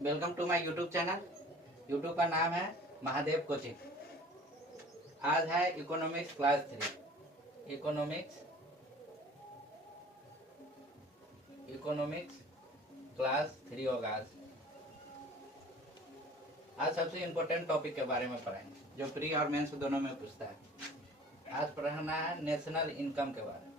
Welcome to my YouTube channel. YouTube का नाम है महादेव कोचिंग। आज है इकोनॉमिक्स क्लास 3। इकोनॉमिक्स क्लास 3 होगा आज सबसे इम्पोर्टेंट टॉपिक के बारे में पढ़ाएंगे जो प्री और मेंस दोनों में पूछता है। आज पढ़ना है नेशनल इनकम के बारे में।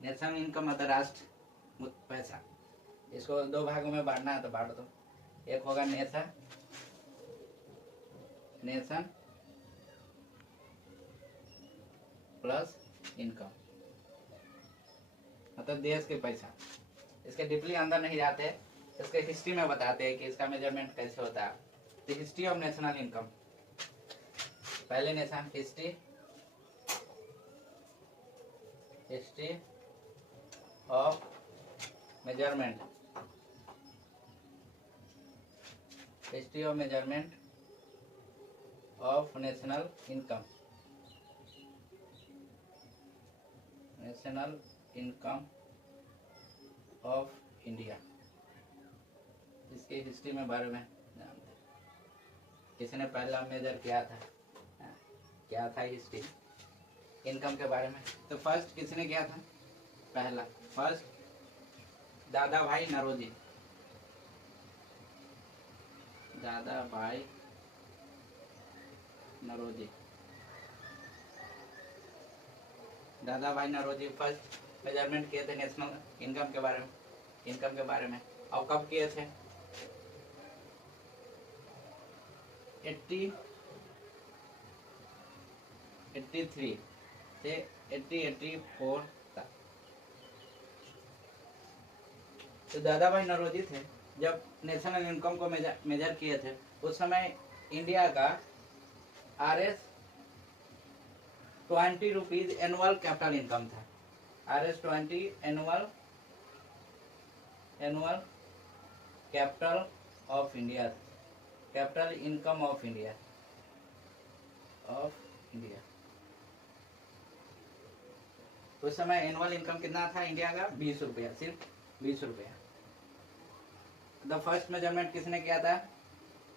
नेशनल इनकम मतलब राष्ट्र पैसा। इसको दो भागों में बांटना है तो बांट दो। एक होगा नेशन प्लस इनकम मतलब देश के पैसा। इसके डीपली अंदर नहीं जाते, इसके हिस्ट्री में बताते हैं कि इसका मेजरमेंट कैसे होता है। The history of national income. पहले nation history of measurement of national income of India. इसकी हिस्ट्री में बारे में जानते हैं। किसने पहला मेजर किया था, क्या था हिस्ट्री इनकम के बारे में। तो फर्स्ट किसने किया था, फर्स्ट दादा भाई नरोजी। दादा भाई नरोजी फर्स्ट मेजरमेंट किए थे नेशनल इनकम के बारे में। और कब किए थे, 83 से 84 तक। तो दादा भाई नरोजी थे जब नेशनल इनकम को मेजर किए थे। उस समय इंडिया का RS 20 rupees annual capital income था। RS 20 annual capital of India, capital income of India. उस समय एनुअल इनकम कितना था इंडिया का, 20 रुपया, सिर्फ 20 रुपया। द फर्स्ट मेजरमेंट किसने किया था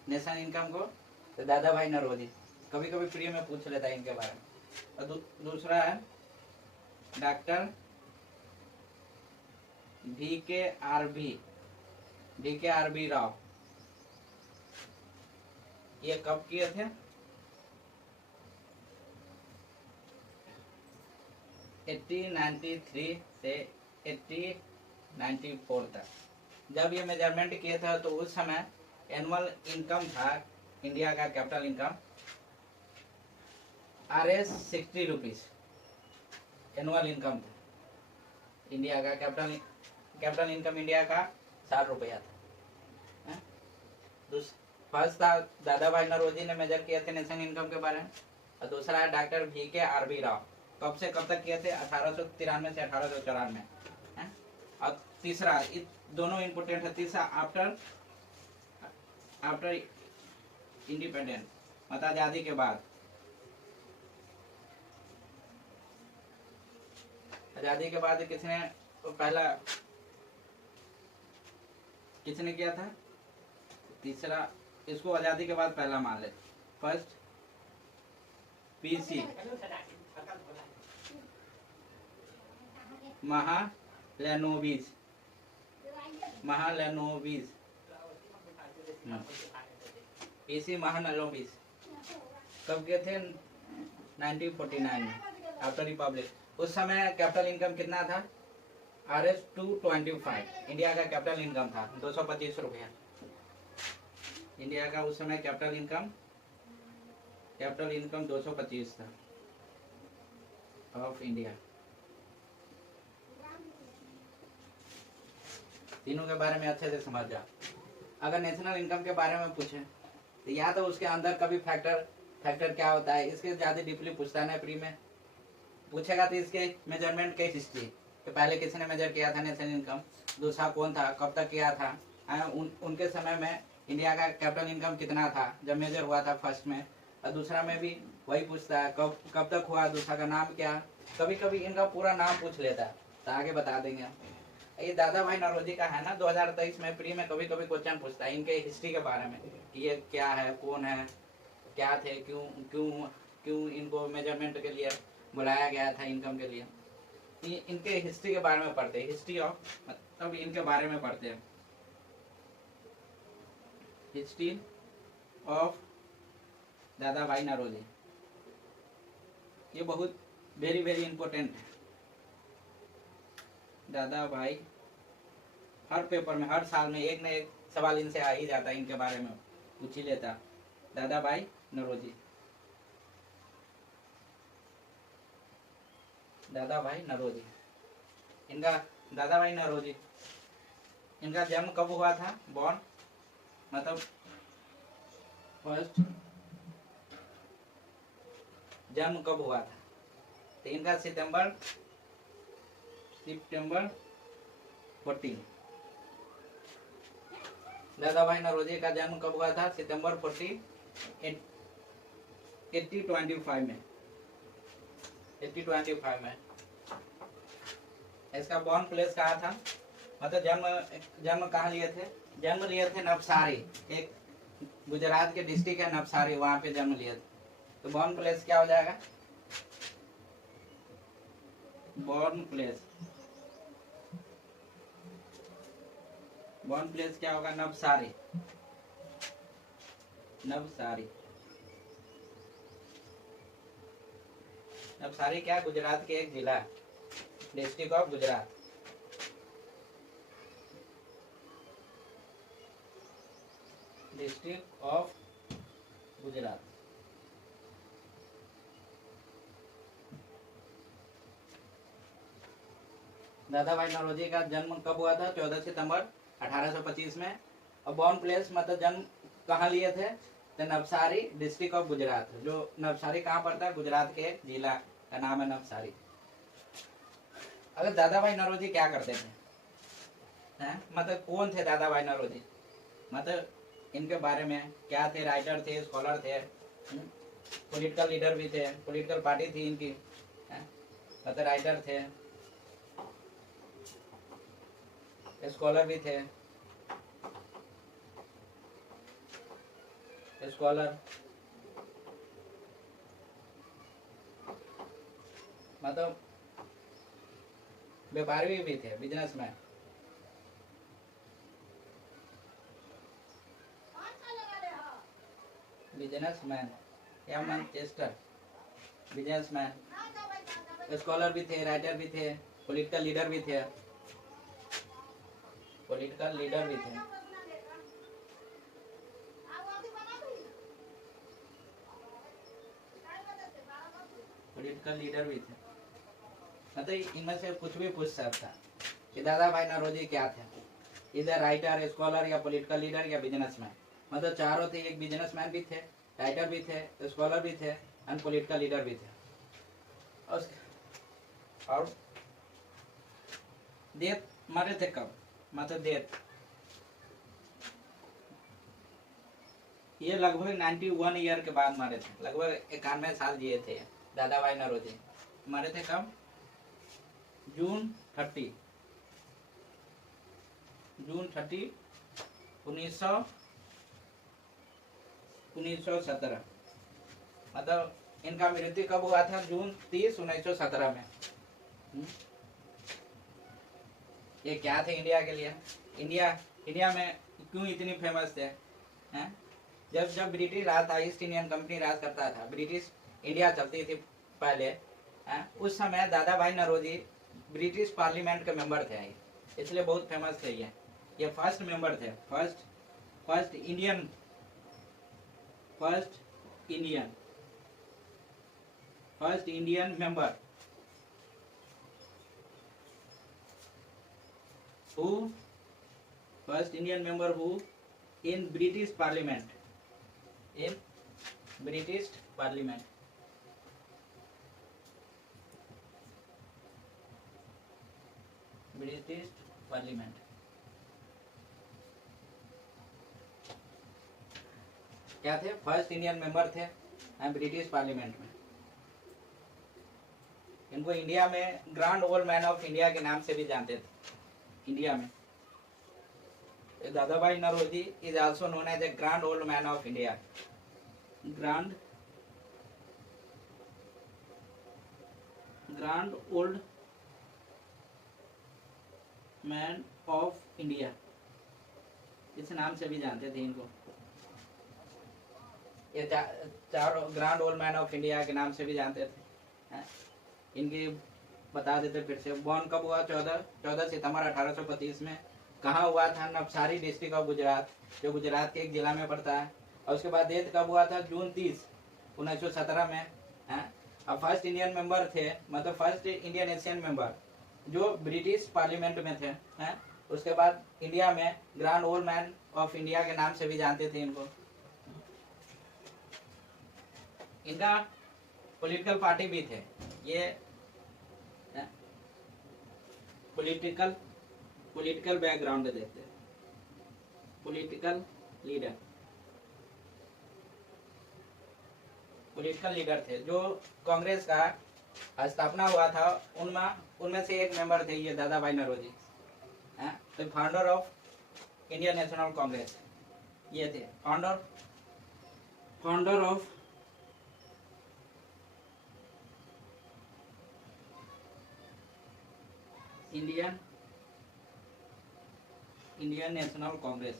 नेशनल इनकम को, तो दादा भाई नरोजी। कभी कभी प्री में पूछ लेता है इनके बारे में। और दूसरा है डॉक्टर VKRB राव। ये कब किए थे, 1893 से 1894 तक। जब ये मेजरमेंट किए थे तो उस समय एनुअल इनकम था इंडिया का capital income RS 60 rupees annual income था इंडिया का। कैपिटल इनकम इंडिया का 60 रुपया था। फर्स्ट था दादा भाई नरोजी ने मेजर किए थे नेशनल इनकम के बारे में। और दूसरा है डॉक्टर VKRB राव। कब से कब तक किए थे, 1893 से 1894। और तीसरा, दोनों इम्पोर्टेंट है। तीसरा आफ्टर इंडिपेंडेंट मतलब आजादी के बाद। किसने किया था तीसरा, इसको आजादी के बाद पहला मान ले। First PC Mahalanobis. PC Mahalanobis कब के थे, 1949 में, आफ्टर रिपब्लिक। उस समय कैपिटल इनकम कितना था, RS 225 इंडिया का कैपिटल इनकम था, 225 रुपया। इंडिया का उस समय कैपिटल इनकम 225 था ऑफ इंडिया। तीनों के बारे में अच्छे से समझ जाओ। अगर नेशनल इनकम के बारे में पूछे तो या तो उसके अंदर कभी फैक्टर क्या होता है, इसके ज्यादा डीपली पूछता है। प्री में पूछेगा तो इसके मेजरमेंट के हिस्ट्री कि पहले किसने मेजर किया था नेशनल इनकम, दूसरा कौन था, कब तक किया था, उनके समय में इंडिया का कैपिटल इनकम कितना था जब मेजर हुआ था फर्स्ट में। और दूसरा में भी वही पूछता है कब कब तक हुआ, दूसरा का नाम क्या, कभी कभी इनका पूरा नाम पूछ लेता है तो आगे बता देंगे। ये दादा भाई नौरोजी का है ना, 2023 में प्री में कभी कभी क्वेश्चन पूछता है इनके हिस्ट्री के बारे में कि ये क्या है, कौन है, क्या थे, क्यों क्यों क्यों इनको मेजरमेंट के लिए बुलाया गया था इनकम के लिए। इनके हिस्ट्री के बारे में पढ़ते हैं, हिस्ट्री ऑफ मतलब इनके बारे में पढ़ते हैं, हिस्ट्री ऑफ दादा भाई नौरोजी। ये बहुत वेरी वेरी इंपॉर्टेंट है। दादा भाई हर पेपर में हर साल में एक न एक सवाल इनसे आ ही जाता है, इनके बारे में पूछ ही लेता। दादा भाई नौरोजी, दादा भाई नौरोजी, इनका दादा भाई नौरोजी इनका जन्म कब हुआ था, बॉर्न मतलब फर्स्ट जन्म कब हुआ था, तो इनका सितंबर 14। दादा भाई नौरोजी का जन्म कब हुआ था, सितंबर 14 1825 में, 1825 में। इसका बॉर्न प्लेस कहाँ था, मतलब जन्म कहाँ लिए थे, जन्म लिए थे नवसारी, एक गुजरात के डिस्ट्रिक्ट है नवसारी, वहां पे जन्म लिए थे। तो बॉर्न प्लेस क्या हो जाएगा, बॉर्न प्लेस, बॉर्न प्लेस क्या होगा, नवसारी, नवसारी। नवसारी क्या, गुजरात के एक जिला, district of Gujarat. District of Gujarat. दादा भाई नौरोजी का जन्म कब हुआ था, 14 सितंबर 1825 में। और बॉर्न प्लेस मतलब जन्म कहाँ लिए थे, तो नवसारी, डिस्ट्रिक्ट ऑफ गुजरात। जो नवसारी कहाँ पड़ता है, गुजरात के जिला का नाम है नवसारी। अगर दादा भाई नौरोजी क्या करते थे, हैं मतलब कौन थे दादा भाई नौरोजी, मतलब इनके बारे में क्या थे, राइटर थे, स्कॉलर थे, पॉलिटिकल लीडर भी थे, पॉलिटिकल पार्टी थी इनकी, मतलब राइटर थे, स्कॉलर भी थे, स्कॉलर मतलब व्यापारी भी थे, बिजनेसमैन। बिजनेसमैन या मैनचेस्टर, बिजनेसमैन, स्कॉलर भी थे, राइटर भी थे, पॉलिटिकल लीडर भी थे, पॉलिटिकल लीडर भी थे। पॉलिटिकल लीडर भी थे, मतलब इनमें से कुछ भी पूछ सकता कि दादा भाई नौरोजी क्या थे, इधर राइटर, स्कॉलर या पॉलिटिकल लीडर या बिजनेसमैन। मतलब चारों थे, एक बिजनेसमैन भी थे, राइटर भी थे, स्कॉलर भी थे एंड पॉलिटिकल लीडर भी थे। और डेथ मरे थे कब, मतलब डेथ ये लगभग 91 ईयर के बाद मरे थे, लगभग 91 साल जिए थे दादा भाई नौरोजी। मरे थे कब, जून 30 1917। मतलब इनका मृत्यु कब हुआ था, जून 30 1917 में। ये क्या थे इंडिया के लिए, इंडिया में क्यों इतनी फेमस थे, हैं? जब ब्रिटिश राज था, ईस्ट इंडियन कंपनी राज करता था, ब्रिटिश इंडिया चलती थी पहले, हैं? उस समय दादा भाई नौरोजी ब्रिटिश पार्लियामेंट के मेंबर थे, इसलिए बहुत फेमस थे। ये फर्स्ट मेंबर थे, first Indian member who in British Parliament, क्या थे, फर्स्ट इंडियन मेंबर थे, ब्रिटिश पार्लियामेंट में। इनको इंडिया में grand old man of India के नाम से भी जानते थे इंडिया में। Dadabhai Naoroji is also known as a grand old man of India. Grand old man of India, इस नाम से भी जानते थे इनको। ये चारों grand old man of India के नाम से भी जानते थे। इनकी बता देते फिर से। बॉर्न कब हुआ? 14 सितंबर 1825 में। कहाँ हुआ था? नवसारी डिस्ट्रिक्ट ऑफ गुजरात, जो गुजरात के एक जिला में पड़ता है। और उसके बाद डेथ कब हुआ था? जून 30, 1917 में। अब फर्स्ट इंडियन मेंबर थे, मतलब फर्स्ट इंडियन एशियन मेंबर जो ब्रिटिश पार्लियामेंट में थे। उसके बाद इंडिया में grand old man of India के नाम से भी जानते थे इनको। इनका पॉलिटिकल पार्टी भी थे ये। पॉलिटिकल बैकग्राउंड देखते हैं। पॉलिटिकल लीडर थे जो कांग्रेस का स्थापना हुआ था। उनमें से एक मेंबर थे ये दादा भाई नौरोजी, तो founder of Indian national Congress ये थे। Founder of Indian national Congress.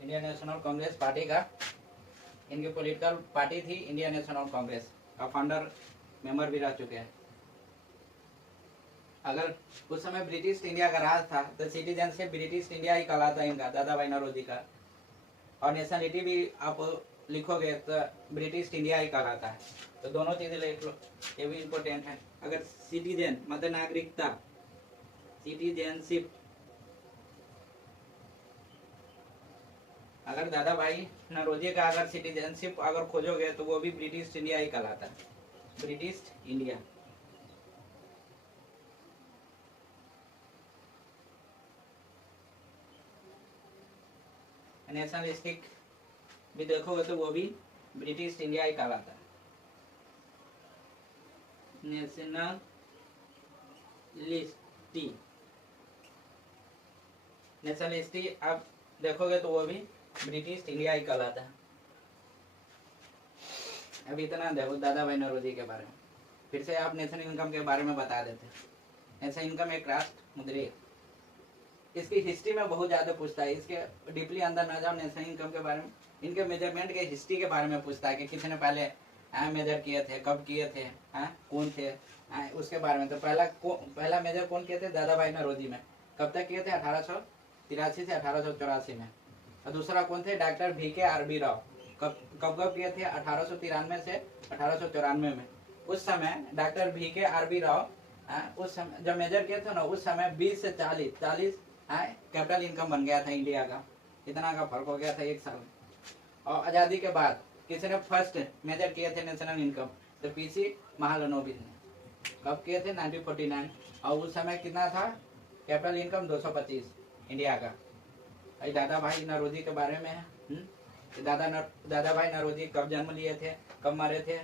Indian national Congress party का, इनकी पॉलिटिकल पार्टी थी इंडियन नेशनल कांग्रेस का। फाउंडर मेंबर भी रह चुके हैं। अगर उस समय ब्रिटिश इंडिया का राज था तो सिटीजन से ब्रिटिश इंडिया ही कहलाता है इनका, दादा भाई नौरोजी का। और नेशनलिटी भी आप लिखोगे तो ब्रिटिश इंडिया ही कहलाता है। तो दोनों चीजें लिख लो, ये भी इम्पोर्टेंट है। अगर सिटीजन मतलब नागरिकता, सिटीजनशिप, अगर दादा भाई नौरोजी का अगर सिटीजनशिप अगर खोजोगे तो वो भी ब्रिटिश इंडिया ही कहलाता है, ब्रिटिश इंडिया। नेशनलिस्टिक भी देखोगे तो वो भी ब्रिटिश इंडिया ही कहलाता है। नेशनलिस्टिक आप देखोगे तो वो भी ब्रिटिश इंडिया ही कहलाता है। अभी इतना देखो दादा भाई नौरोजी के बारे में। फिर से आप नेशनल इनकम के बारे में बता देते हैं। नेशनल इनकम एक राष्ट्र मुद्रा, इसकी हिस्ट्री में बहुत ज्यादा पूछता है। इसके डीपली अंदर ना जाओ नेशनल इनकम के बारे में। इनके मेजरमेंट के हिस्ट्री के बारे में पूछता है कि किसने पहले मेजर किए थे, कब किए थे, कौन थे, उसके बारे में। तो पहला मेजर कौन किए थे? दादा भाई नौरोजी में। कब तक किए थे? 1883 से 1884 में। और दूसरा कौन थे? Doctor VKRB Rao. कब किए थे? 1893 से 1894 में। उस समय डॉक्टर VKRB राव उस समय जब मेजर किए थे ना, उस समय 20 से 40 कैपिटल इनकम बन गया था इंडिया का। इतना का फर्क हो गया था एक साल में। और आजादी के बाद किसी ने फर्स्ट मेजर किए थे नेशनल इनकम? तो PC महालनोबिस ने। कब किए थे? 1949। और उस समय कितना था कैपिटल इनकम? 225 इंडिया का। दादा भाई नौरोजी के बारे में है। दादा भाई नौरोजी कब जन्म लिए थे, कब मरे थे,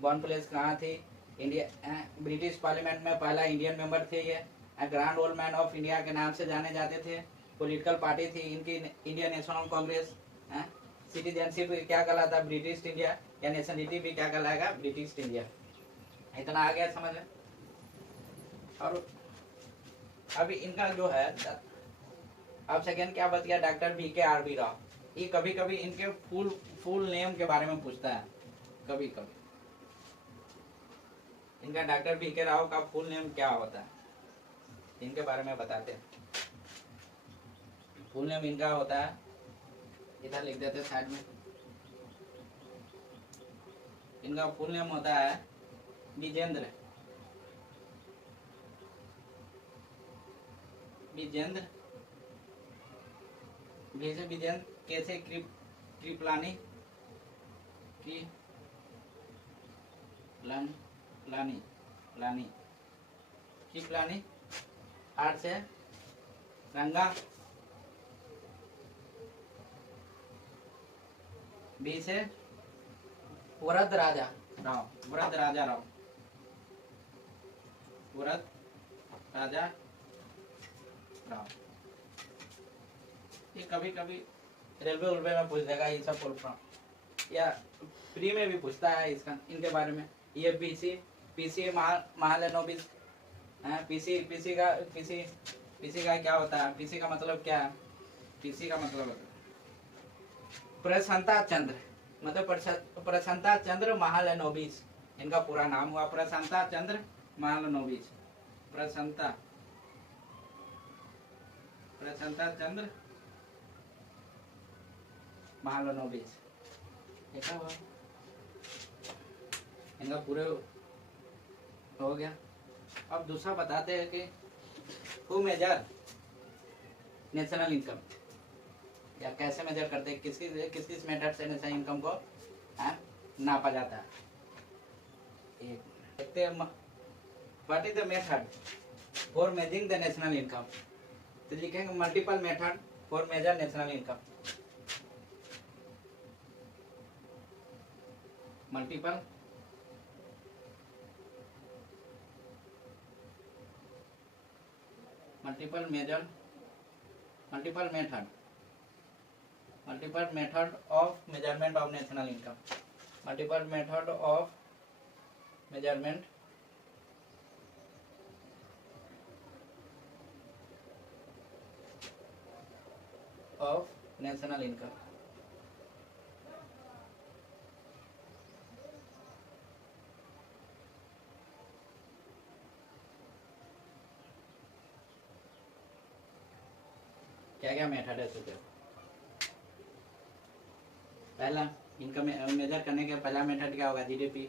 बॉर्न प्लेस कहाँ थी? इंडिया, ब्रिटिश पार्लियामेंट में पहला इंडियन मेंबर थे ये। Grand old man of India के नाम से जाने जाते थे। पॉलिटिकल पार्टी थी इनकी इंडियन नेशनल कांग्रेस। सिटीजनशिप क्या कहलाता? British India. या नेशनलिटी भी क्या कहलाएगा? British India. इतना आ गया समझ में? और अभी इनका जो है, अब सेकेंड क्या बच गया? Doctor VKRB Rao. ये कभी कभी इनके फुल नेम के बारे में पूछता है। कभी कभी इनका डॉक्टर VK राव का फुल नेम क्या होता है, इनके बारे में बताते हैं। फुल नेम इनका होता है, इधर लिख देते हैं साइड में। इनका फुल नेम होता है विजेंद्र कैसे कृपलानी लानी लानी लानी कीप लानी। आर से रंगा। बी से वरद राजा राव, वरद राजा राव, वरद राजा राव। ये कभी कभी रेलवे उलवे में पूछ देगा ये सब फुल फॉर्म, या फ्री में भी पूछता है इसका, इनके बारे में। ये पीसी पीसी महालेनोबिस, पीसी का क्या होता है? पीसी का मतलब क्या है? पीसी का मतलब होता है प्रशांता चंद्र, मतलब प्रशांता चंद्र महालेनोबिस, इनका पूरा नाम हुआ प्रशांता चंद्र महालेनोबिस। प्रशांता चंद्र महालेनोबिस, देखा हुआ इनका पूरे हो गया। अब दूसरा बताते हैं कि हु मेजर नेशनल इनकम, या कैसे मेजर करते हैं, किस किस मेथड से नेशनल इनकम को नापा जाता है। एक देखते हैं what is the method for measuring the national income. तो लिखेंगे multiple method for measure national income. Multiple method of measurement of national income. Multiple method of measurement of national income. क्या क्या मेथड है? सोचो, पहला इनकम मेजर करने के पहला मेथड क्या होगा? जीडीपी,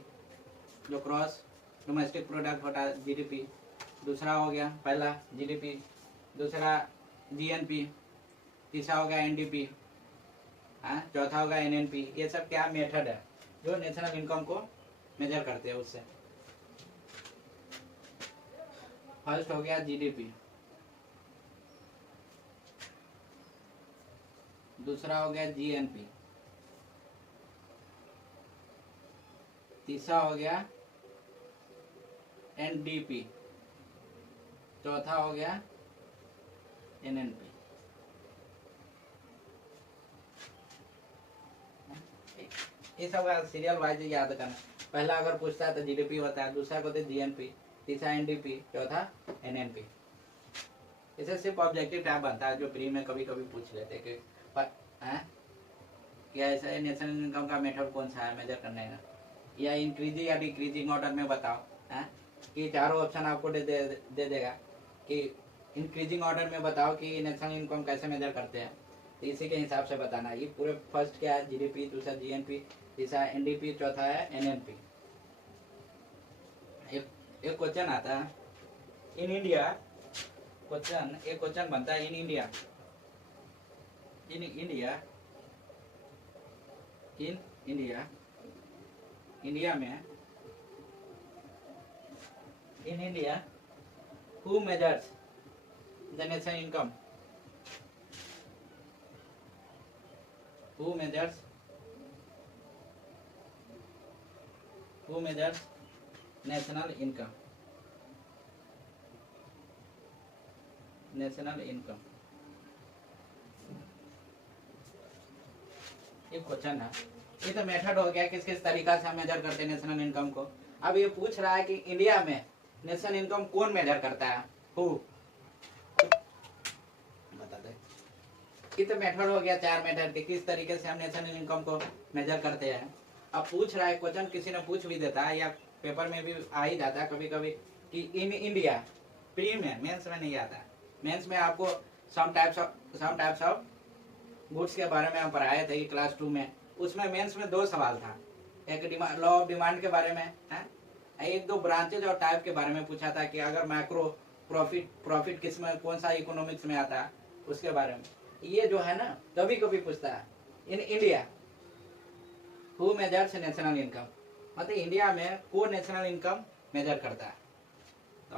जो क्रॉस डोमेस्टिक प्रोडक्ट होता है, जीडीपी। दूसरा हो गया पहला जीडीपी, दूसरा जीएनपी, तीसरा होगा एनडीपी, चौथा होगा एनएनपी। ये सब क्या मेथड है जो नेशनल इनकम को मेजर करते हैं उससे। फर्स्ट हो गया जीडीपी, दूसरा हो गया जीएनपी, तीसरा हो गया एनडीपी, चौथा हो गया एनएनपी। ये सब सीरियल वाइज याद करना। पहला अगर पूछता है तो जीडीपी होता है, दूसरा को जीएनपी, तीसरा एनडीपी, चौथा एनएनपी। इसे सिर्फ ऑब्जेक्टिव टाइप बनता है जो प्री में कभी कभी पूछ लेते कि क्या ऐसा नेशनल इनकम का मेथड कौन सा है मेजर करने का, या इंक्रीजिंग या डिक्रीजिंग ऑर्डर में बताओ। कि चारों ऑप्शन आपको दे देगा कि इंक्रीजिंग ऑर्डर में बताओ कि नेशनल इनकम कैसे मेजर करते हैं, तो इसी के हिसाब से बताना। ये पूरे फर्स्ट क्या है? जीडीपी, दूसरा जीएनपी, तीसरा एनडीपी, चौथा है एनएनपी। एक क्वेश्चन आता है इन इंडिया, एक क्वेश्चन बनता है in India who measures the national income? Who measures national income? ये क्वेश्चन है। ये तो मेथड हो गया किस किस तरीका से हम मेजर करते हैं नेशनल इनकम को। अब ये पूछ रहा है कि इंडिया में नेशनल इनकम कौन मेजर करता है? हु, बता दे। ये तो मेथड हो गया, चार मेथड के किस तरीके से हम नेशनल इनकम को मेजर करते हैं। अब पूछ रहा है क्वेश्चन, किसी ने पूछ भी देता है या पेपर में भी आ ही जाता है कभी कभी कि इन इंडिया, प्री में, मेंस में नहीं आता। मेंस में आपको सम टाइप्स ऑफ गुड्स के बारे में हम पढ़ाए थे क्लास 2 में। उसमें मेंस में 2 सवाल था, एक लॉ ऑफ डिमांड के बारे में है, एक 2 ब्रांचेज और टाइप के बारे में पूछा था कि अगर मैक्रो प्रॉफिट किस में, कौन सा इकोनॉमिक्स में आता है उसके बारे में। ये जो है ना कभी कभी पूछता है in India who measures national income, मतलब इंडिया में को नेशनल इनकम मेजर करता है। तो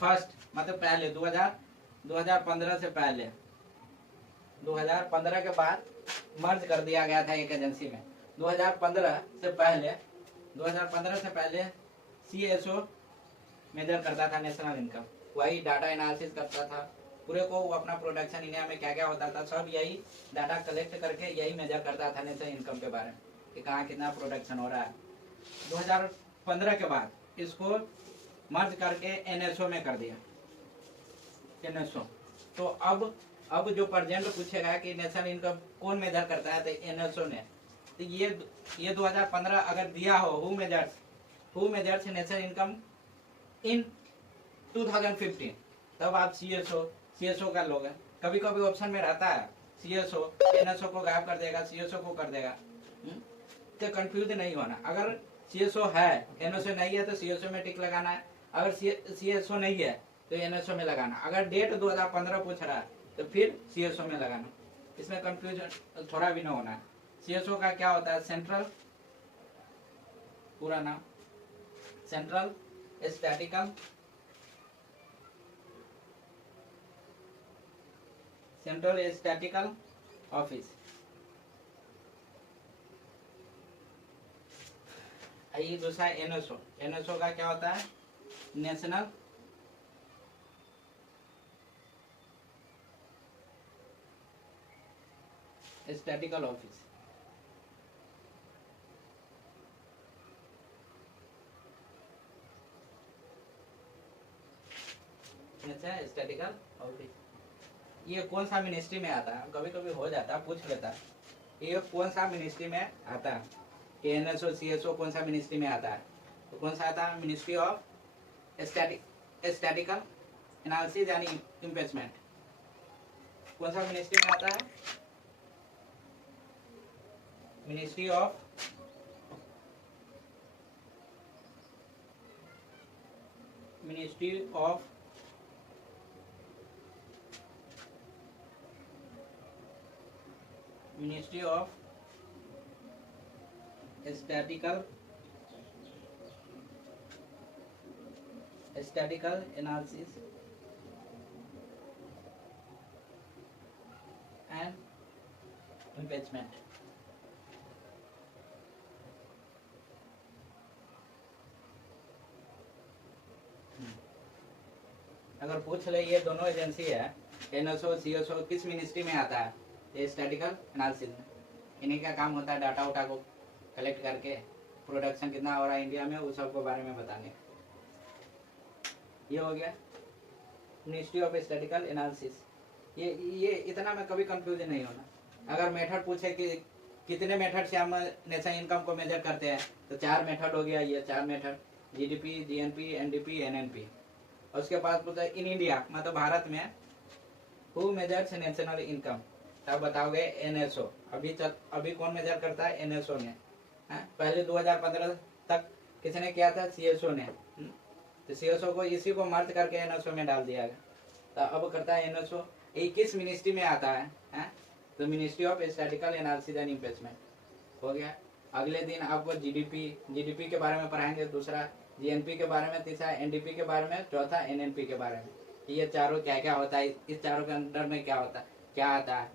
फर्स्ट मतलब पहले 2015 से पहले 2015 के बाद मर्ज कर दिया गया था एक एजेंसी में। 2015 से पहले CSO मेजर करता था नेशनल इनकम, वही डाटा एनालिसिस करता था पूरे को, वो अपना प्रोडक्शन इंडिया में क्या क्या होता था सब यही डाटा कलेक्ट करके यही मेजर करता था नेशनल इनकम के बारे में कि कहाँ कितना प्रोडक्शन हो रहा है। 2015 के बाद इसको मर्ज करके NSO में कर दिया, NSO। तो अब जो प्रेजेंट पूछेगा कि नेशनल इनकम कौन मेजर करता है, तो NSO ने। तो ये 2015 अगर दिया हो who measures national income in 2015, तब आप CSO का लोगे। कभी कभी ऑप्शन में रहता है CSO, NSO को गायब कर देगा, CSO को कर देगा। तो कंफ्यूज नहीं होना, अगर CSO है NSO नहीं है तो CSO में टिक लगाना है, अगर CSO नहीं है तो NSO में लगाना। अगर डेट 2015 पूछ रहा है तो फिर CSO में लगाना, इसमें कंफ्यूजन थोड़ा भी ना होना है। CSO का क्या होता है, सेंट्रल, पूरा नाम सेंट्रल स्टैटिकल ऑफिस। ये दूसरा NSO का क्या होता है, national statistical office. Statistical office ये कौन सा मिनिस्ट्री में आता है, कभी कभी हो जाता है, पूछ लेता है ये कौन सा मिनिस्ट्री में आता है, NSO CSO कौन सा मिनिस्ट्री में आता है। तो कौन सा आता है, मिनिस्ट्री ऑफ स्टैटिकल एनालिसिस यानी इन्वेस्टमेंट। कौन सा मिनिस्ट्री में आता है, ministry of statistical analysis and investment. अगर पूछ ले ये दोनों एजेंसी है NSO CSO किस मिनिस्ट्री में आता है, ये स्टैटिकल एनालिसिस में। इन्हीं का काम होता है डाटा उटा को कलेक्ट करके प्रोडक्शन कितना हो रहा है इंडिया में उस सब के बारे में बताने। ये हो गया मिनिस्ट्री ऑफ स्टैटिकल एनालिसिस। ये इतना में कभी कंफ्यूजन नहीं होना। अगर मेथड पूछे कि कितने मेथड से हम नेशनल इनकम को मेजर करते हैं, तो 4 मेथड हो गया, ये 4 method GDP GNP NDP NNP। और उसके बाद पूछा इन इंडिया मतलब भारत में हु मेजर्स नेशनल इनकम, तब बताओगे NSO। अभी कौन मेजर करता है, NSO ने। पहले 2015 तक किसने किया था, CSO ने। तो CSO को इसी को मर्ज करके NSO में डाल दिया गया। तो अब करता है NSO। ये किस मिनिस्ट्री में आता है, तो ministry of statistical analysis and investment हो गया। अगले दिन आपको GDP के बारे में पढ़ाएंगे, दूसरा GNP के बारे में, तीसरा NDP के बारे में, चौथा NNP के बारे में। ये चारों क्या क्या होता है, इस चारों के अंदर में क्या होता है, क्या आता है।